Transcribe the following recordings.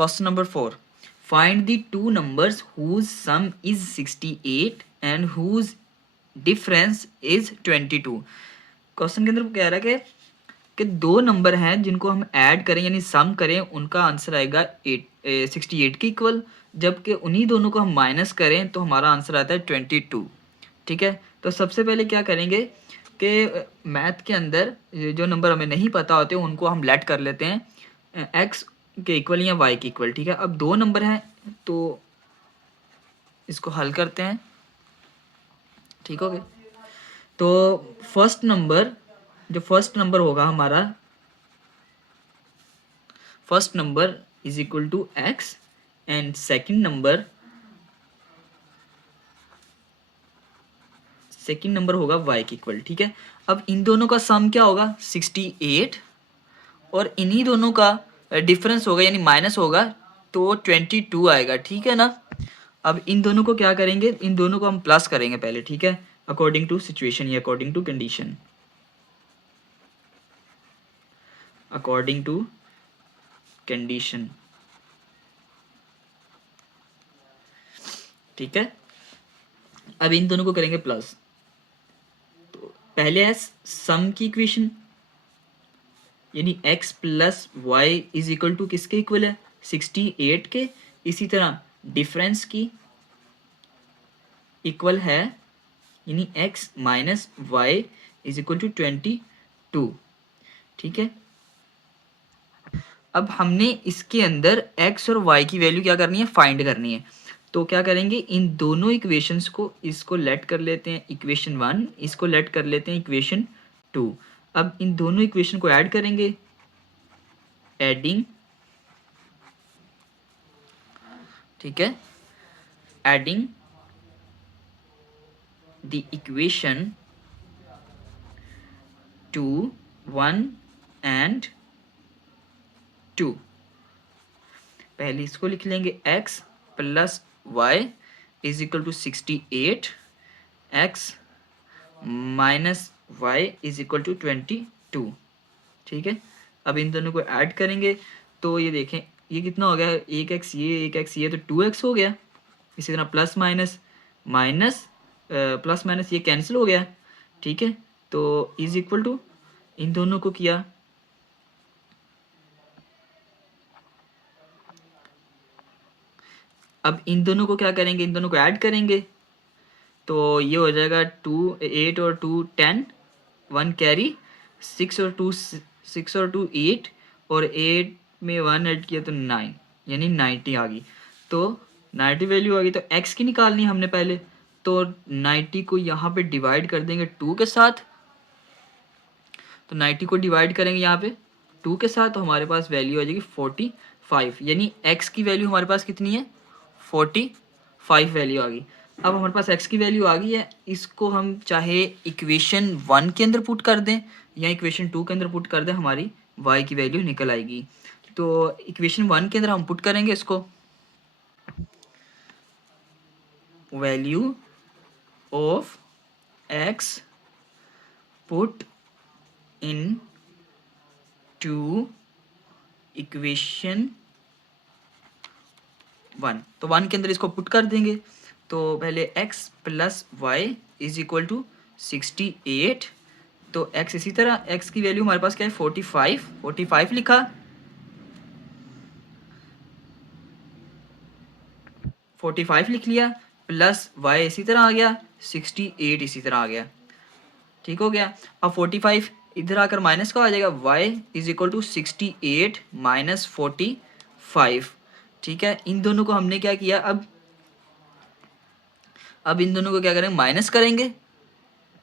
Question number 4. Find the two numbers whose sum is 68 and whose difference is 22. Question के अंदर कह रहा है कि दो नंबर हैं जिनको हम ऐड करें यानी सम करें, उनका आंसर आएगा 68 के इक्वल, जबकि उन्हीं दोनों को हम माइनस करें तो हमारा आंसर आता है 22. ठीक है, तो सबसे पहले क्या करेंगे कि मैथ के अंदर जो नंबर हमें नहीं पता होते उनको हम लेट कर लेते हैं एक्स के इक्वल या वाई के इक्वल. ठीक है, अब दो नंबर हैं तो इसको हल करते हैं. ठीक हो गया, तो फर्स्ट नंबर होगा हमारा, first number is equal to x and second number होगा y के इक्वल. ठीक है, अब इन दोनों का सम क्या होगा 68 और इन्हीं दोनों का डिफरेंस होगा यानी माइनस होगा तो 22 आएगा. ठीक है ना, अब इन दोनों को क्या करेंगे, इन दोनों को हम प्लस करेंगे पहले. ठीक है, अकॉर्डिंग टू सिचुएशन या according to condition, according to condition. ठीक है, अब इन दोनों को करेंगे प्लस. तो पहले है सम की इक्वेशन यानी x plus y is equal to किसके इक्वल है 68 के. इसी तरह डिफरेंस की इक्वल है यानी x minus y is equal to 22. ठीक है, अब हमने इसके अंदर x और y की वैल्यू क्या करनी है, फाइंड करनी है. तो क्या करेंगे, इन दोनों इक्वेशंस को, इसको लेट कर लेते हैं इक्वेशन 1, इसको लेट कर लेते हैं इक्वेशन 2. अब इन दोनों इक्वेशन को ऐड करेंगे, एडिंग. ठीक है, एडिंग द इक्वेशन 2 1 एंड 2. पहले इसको लिख लेंगे x plus y is equal to 68, x minus y is equal to 22. ठीक है, अब इन दोनों को ऐड करेंगे तो ये देखें ये कितना हो गया, एक एक्स ये तो 2x हो गया. इसी तरह plus minus minus plus minus ये कैंसिल हो गया. ठीक है, तो इज इक्वल टू इन दोनों को किया, अब इन दोनों को क्या करेंगे, इन दोनों को ऐड करेंगे तो ये हो जाएगा 8 और 2 10, 1 कैरी, 6 और 2 8 और 8 में 1 ऐड किया तो 9 यानी 90 आ गई. तो 90 वैल्यू आ गई, तो x की निकालनी हमने पहले, तो 90 को यहाँ पे डिवाइड कर देंगे 2 के साथ. तो 90 को डिवाइड करेंगे यहाँ पे 2 के साथ तो हमारे पास वैल्यू आ जाएगी 45 यानी x की वैल्यू हमारे पास कितनी है 45 वैल्यू आ गई. अब हमारे पास x की वैल्यू आ गई है, इसको हम चाहे इक्वेशन 1 के अंदर पुट कर दें या इक्वेशन 2 के अंदर पुट कर दें, हमारी y की वैल्यू निकल आएगी. तो इक्वेशन 1 के अंदर हम पुट करेंगे इसको, value of x put in to equation 1. तो 1 के अंदर इसको पुट कर देंगे, तो पहले x plus y is equal to 68. तो x इसी तरह, x की वैल्यू हमारे पास क्या है 45 लिखा, 45 लिख लिया, प्लस y इसी तरह आ गया, 68 इसी तरह आ गया. ठीक हो गया, अब 45 इधर आकर माइनस का आ जाएगा, y is equal to 68 minus 45. ठीक है, इन दोनों को हमने क्या किया, अब इन दोनों को क्या करेंगे, माइनस करेंगे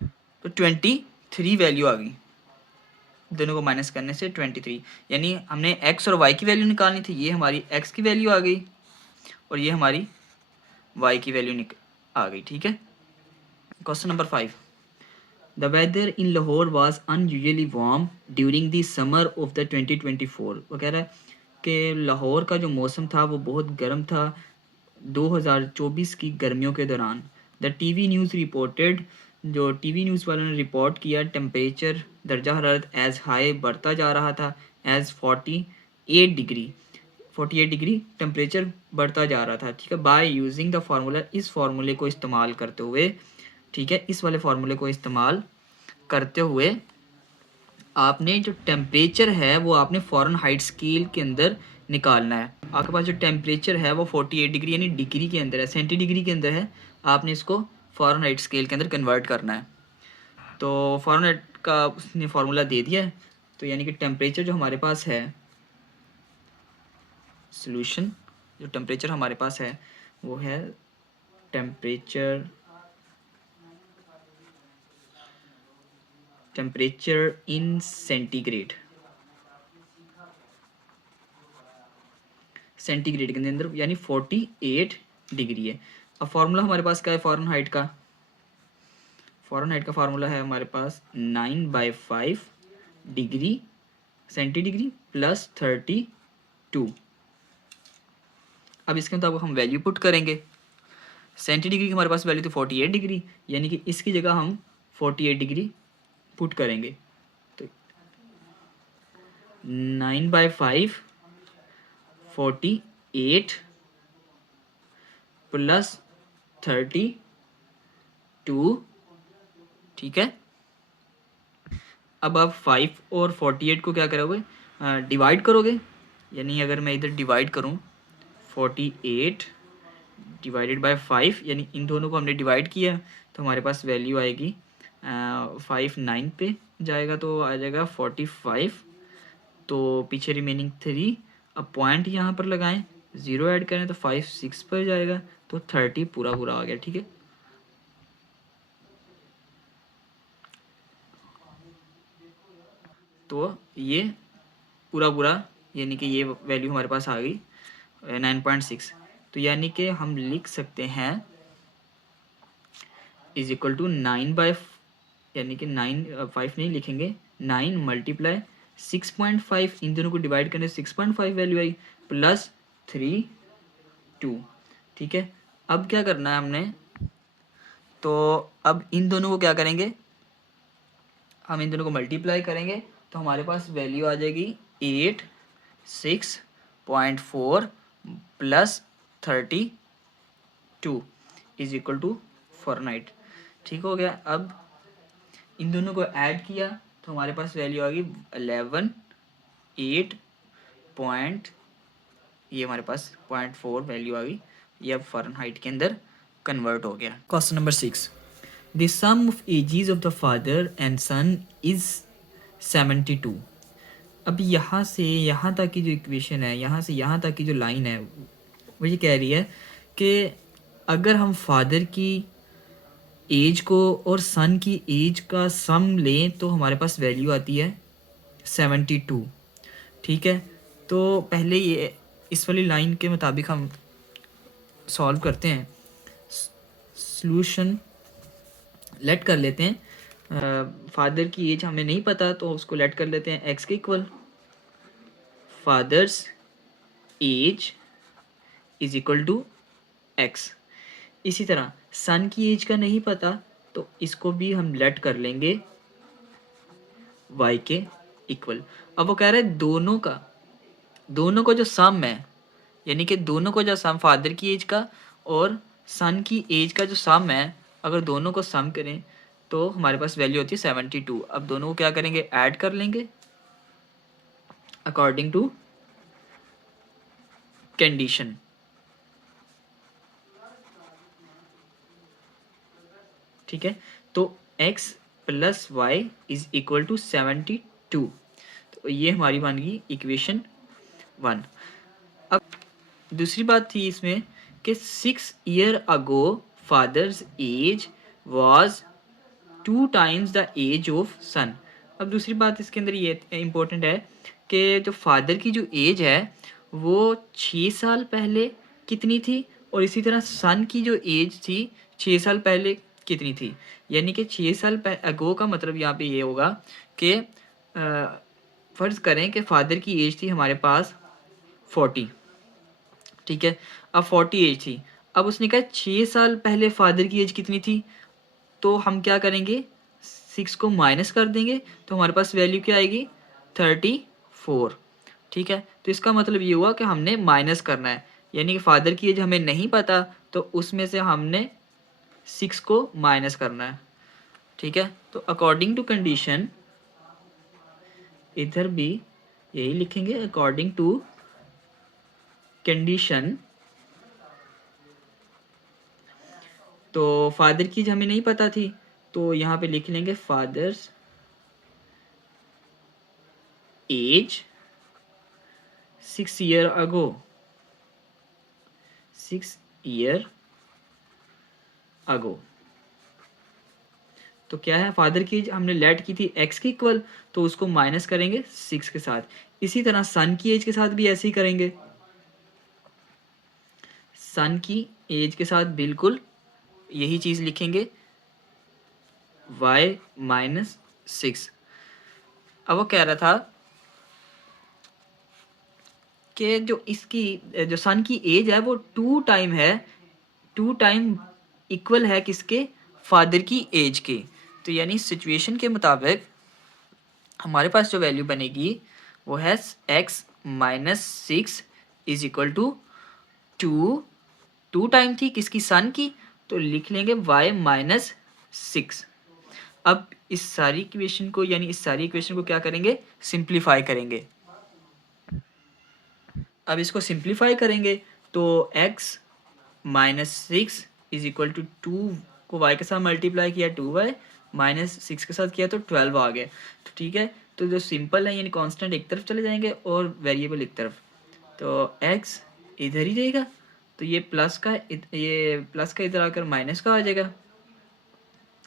तो 23 वैल्यू आ गई. दोनों को माइनस करने से 23 यानी हमने x और y की वैल्यू निकालनी थी, ये हमारी x की वैल्यू आ गई और ये हमारी y की वैल्यू आ गई. ठीक है, question number 5. The weather in Lahore was unusually warm during the summer of the 2024. वो कह रहा है कि लाहौर का जो मौसम था वो बहुत गर्म था 2024 की गर्मियों के दौरान. द टीवी न्यूज़ रिपोर्टेड, जो टीवी न्यूज़ वालों ने रिपोर्ट किया, टेम्परेचर दर्जा हरारत एज़ हाई बढ़ता जा रहा था एज़ 48 डिग्री 48 डिग्री टेम्परेचर बढ़ता जा रहा था, ठीक है। बाय यूजिंग द फार्मूला, इस फार्मूले को इस्तेमाल करते हुए, ठीक है, इस वाले फार्मूले को इस्तेमाल करते हुए आपने जो टेम्परेचर है वो आपने फ़ारेनहाइट स्केल के अंदर निकालना है। आपके पास जो टेम्परेचर है वो 48 डिग्री यानी डिग्री के अंदर है, सेंटी डिग्री के अंदर है, आपने इसको फ़ारेनहाइट स्केल के अंदर कन्वर्ट करना है। तो फ़ारेनहाइट का उसने फार्मूला दे दिया है, तो यानी कि टेम्परेचर जो हमारे पास है, सॉल्यूशन जो टेम्परेचर हमारे पास है वो है टेम्परेचर इन सेंटीग्रेड के अंदर, यानी 48 डिग्री है। अब फार्मूला हमारे पास क्या है फ़ारेनहाइट का? फ़ारेनहाइट का फार्मूला है हमारे पास 9/5 डिग्री सेंटी डिग्री प्लस 32। अब इसके मुताबिक हम वैल्यू पुट करेंगे। सेंटी डिग्री की हमारे पास वैल्यू थी 48 डिग्री, यानी कि इसकी जगह हम 48 डिग्री पुट करेंगे। तो 9/5 48 प्लस 32, ठीक है। अब आप 5 और 48 को क्या करोगे, डिवाइड करोगे, यानी अगर मैं इधर डिवाइड करूं 48 डिवाइडेड बाय 5, यानी इन दोनों को हमने डिवाइड किया तो हमारे पास वैल्यू आएगी 5 9 पे जाएगा तो आ जाएगा 45। तो पीछे रिमेनिंग 3, अब पॉइंट यहाँ पर लगाएं, 0 ऐड करें तो 5 6 पर जाएगा, तो 30 पूरा पूरा आ गया, ठीक है। तो ये पूरा पूरा यानी कि ये वैल्यू हमारे पास आ गई 9.6। तो यानी कि हम लिख सकते हैं इज इक्वल टू 9/, यानी कि 5 नहीं लिखेंगे, 9 मल्टीप्लाई 6.5, इन दोनों को डिवाइड करने से 6.5 वैल्यू आई, प्लस 3 2, ठीक है। अब क्या करना है हमने, तो अब इन दोनों को क्या करेंगे, हम इन दोनों को मल्टीप्लाई करेंगे तो हमारे पास वैल्यू आ जाएगी 86.4 plus 32 is equal to Fahrenheit, ठीक हो गया। अब इन दोनों को ऐड किया तो हमारे पास वैल्यू आ गई 11 8 ये हमारे पास 0.4 वैल्यू आ गई, ये अब फ़ारेनहाइट के अंदर कन्वर्ट हो गया। Question number 6, the sum of ages of the father and son is 72। अब यहाँ से यहाँ तक की जो इक्वेशन है, यहाँ से यहाँ तक की जो लाइन है वो ये कह रही है कि अगर हम फादर की एज को और सन की एज का सम लें तो हमारे पास वैल्यू आती है 72, ठीक है। तो पहले ये इस वाली लाइन के मुताबिक हम सॉल्व करते हैं, सॉल्यूशन लेट कर लेते हैं। फादर की एज हमें नहीं पता तो उसको लेट कर लेते हैं एक्स के equal, father's age is equal to x. इसी तरह सन की एज का नहीं पता तो इसको भी हम लेट कर लेंगे वाई के इक्वल। अब वो कह रहे हैं दोनों को जो सम है, यानी कि दोनों को जो सम फादर की एज का और सन की एज का जो सम है, अगर दोनों को सम करें तो हमारे पास वैल्यू होती है 72। अब दोनों को क्या करेंगे, ऐड कर लेंगे अकॉर्डिंग टू कंडीशन, ठीक है। तो x plus y is equal to 72, तो ये हमारी बन गई इक्वेशन 1। अब दूसरी बात थी इसमें कि 6 year ago father's age was 2 times the age of son. अब दूसरी बात इसके अंदर ये इम्पोर्टेंट है कि जो फादर की जो एज है वो 6 साल पहले कितनी थी, और इसी तरह सन की जो एज थी 6 साल पहले कितनी थी। यानी कि 6 साल अगो का मतलब यहाँ पे ये होगा कि फ़र्ज़ करें कि फादर की एज थी हमारे पास 40, ठीक है। अब 40 एज थी, अब उसने कहा 6 साल पहले फादर की एज कितनी थी, तो हम क्या करेंगे 6 को माइनस कर देंगे तो हमारे पास वैल्यू क्या आएगी 34। ठीक है, तो इसका मतलब ये हुआ कि हमने माइनस करना है, यानी कि फादर की एज हमें नहीं पता तो उसमें से हमने 6 को माइनस करना है। ठीक है, तो अकॉर्डिंग टू कंडीशन इधर भी यही लिखेंगे, अकॉर्डिंग टू कंडीशन। तो फादर की एज हमें नहीं पता थी तो यहाँ पे लिख लेंगे फादर्स एज 6 ईयर अगो, 6 ईयर अगो। तो क्या है, फादर की एज हमने लेट की थी एक्स की इक्वल, तो उसको माइनस करेंगे 6 के साथ। इसी तरह सन की एज के साथ भी ऐसे ही करेंगे, सन की एज के साथ बिल्कुल यही चीज़ लिखेंगे, y माइनस 6। अब वो कह रहा था कि जो इसकी जो सन की एज है वो 2 टाइम है, 2 टाइम इक्वल है किसके, फादर की एज के। तो यानी सिचुएशन के मुताबिक हमारे पास जो वैल्यू बनेगी वो है x minus 6 is equal to 2 time थी किसकी, सन की, तो लिख लेंगे y माइनस 6। अब इस सारी इक्वेशन को, यानी इस सारी इक्वेशन को क्या करेंगे, सिंप्लीफाई करेंगे। अब इसको सिंप्लीफाई करेंगे तो x minus 6 is equal to 2 को y के साथ मल्टीप्लाई किया 2y, माइनस 6 के साथ किया तो 12 आ गया। तो ठीक है, तो जो सिंपल है यानी कांस्टेंट एक तरफ चले जाएंगे और वेरिएबल एक तरफ, तो x इधर ही रहेगा, तो ये प्लस का इधर आकर माइनस का आ जाएगा,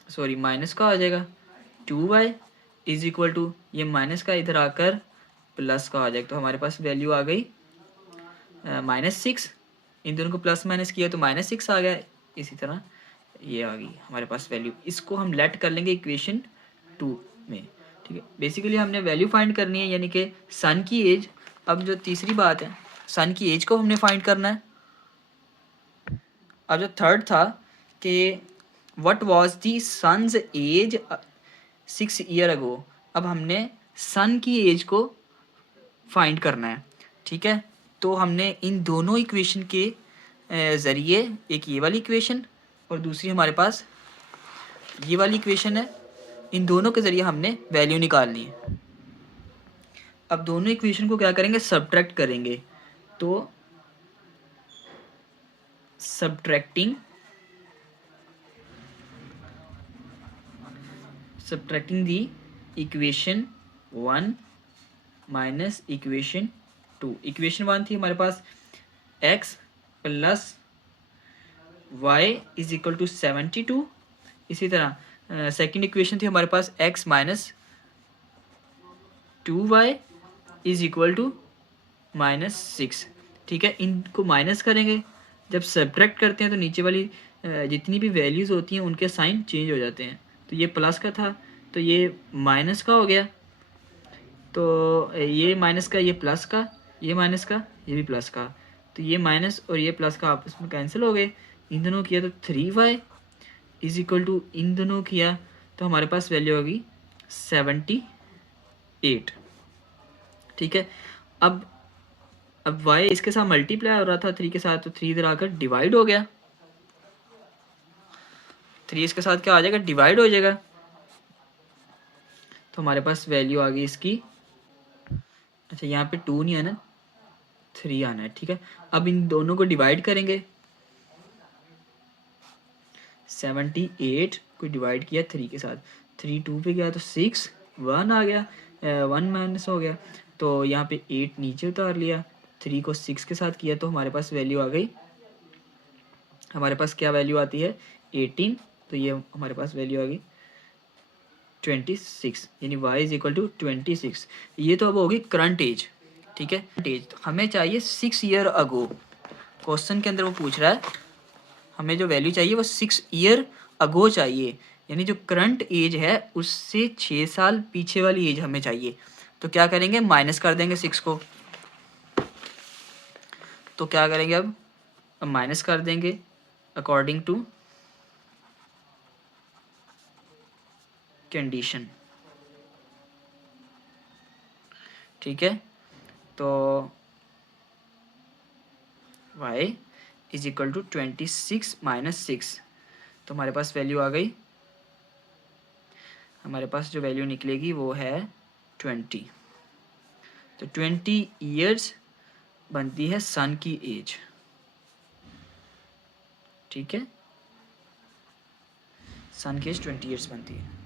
सॉरी माइनस का आ जाएगा। 2y इज इक्वल टू ये माइनस का इधर आकर प्लस का आ जाएगा, तो हमारे पास वैल्यू आ गई -6। इन दोनों को प्लस माइनस किया तो -6 आ गया। इसी तरह ये आ गई हमारे पास वैल्यू, इसको हम लेट कर लेंगे इक्वेशन 2 में। ठीक है, बेसिकली हमने वैल्यू फाइंड करनी है, यानी कि सन की एज। अब जो तीसरी बात है, सन की एज को हमने फाइंड करना है। अब जो थर्ड था कि what was the son's age 6 year ago, अब हमने सन की एज को फाइंड करना है। ठीक है, तो हमने इन दोनों इक्वेशन के ज़रिए, एक ये वाली इक्वेशन और दूसरी हमारे पास ये वाली इक्वेशन है, इन दोनों के ज़रिए हमने वैल्यू निकालनी है। अब दोनों इक्वेशन को क्या करेंगे, सब्ट्रैक्ट करेंगे। तो subtracting the equation 1 minus equation 2। Equation 1 थी हमारे पास x plus y is equal to 72। इसी तरह सेकंड इक्वेशन थी हमारे पास x minus 2y is equal to -6। ठीक है, इनको माइनस करेंगे, जब सब्ट्रैक्ट करते हैं तो नीचे वाली जितनी भी वैल्यूज़ होती हैं उनके साइन चेंज हो जाते हैं। तो ये प्लस का था तो ये माइनस का हो गया, तो ये माइनस का, ये प्लस का, ये माइनस का, ये भी प्लस का, तो ये माइनस और ये प्लस का आपस में कैंसिल हो गए। इन दोनों किया तो 3y इज इक्वल टू, इन दोनों किया तो हमारे पास वैल्यू होगी 78। ठीक है, अब y इसके साथ मल्टीप्लाई हो रहा था 3 के साथ, तो 3 इधर आकर डिवाइड हो गया, 3 इसके साथ क्या आ जाएगा, डिवाइड हो जाएगा। तो हमारे पास वैल्यू आ गई इसकी, अच्छा यहाँ पे 2 नहीं आना, 3 आना है। ठीक है, अब इन दोनों को डिवाइड करेंगे, 78 को डिवाइड किया 3 के साथ, 3 2 पे गया तो 6, 1 आ गया, 1 माइनस हो गया, तो यहाँ पे 8 नीचे उतार लिया, 3 को 6 के साथ किया तो हमारे पास वैल्यू आ गई, हमारे पास क्या वैल्यू आती है 18, तो ये हमारे पास वैल्यू आ गई 26, यानी y इज इक्वल टू 26। ये तो अब होगी करंट एज। ठीक है, एज तो हमें चाहिए 6 ईयर अगो, क्वेश्चन के अंदर वो पूछ रहा है हमें जो वैल्यू चाहिए वो 6 ईयर अगो चाहिए, यानी जो करंट एज है उससे 6 साल पीछे वाली एज हमें चाहिए। तो क्या करेंगे, माइनस कर देंगे 6 को, तो क्या करेंगे अब माइनस कर देंगे अकॉर्डिंग टू कंडीशन। ठीक है, तो y is equal to 26 minus 6, तो हमारे पास वैल्यू आ गई, हमारे पास जो वैल्यू निकलेगी वो है 20। तो 20 ईयर्स बनती है सन की एज, ठीक है, सन की एज 20 ईयर्स बनती है।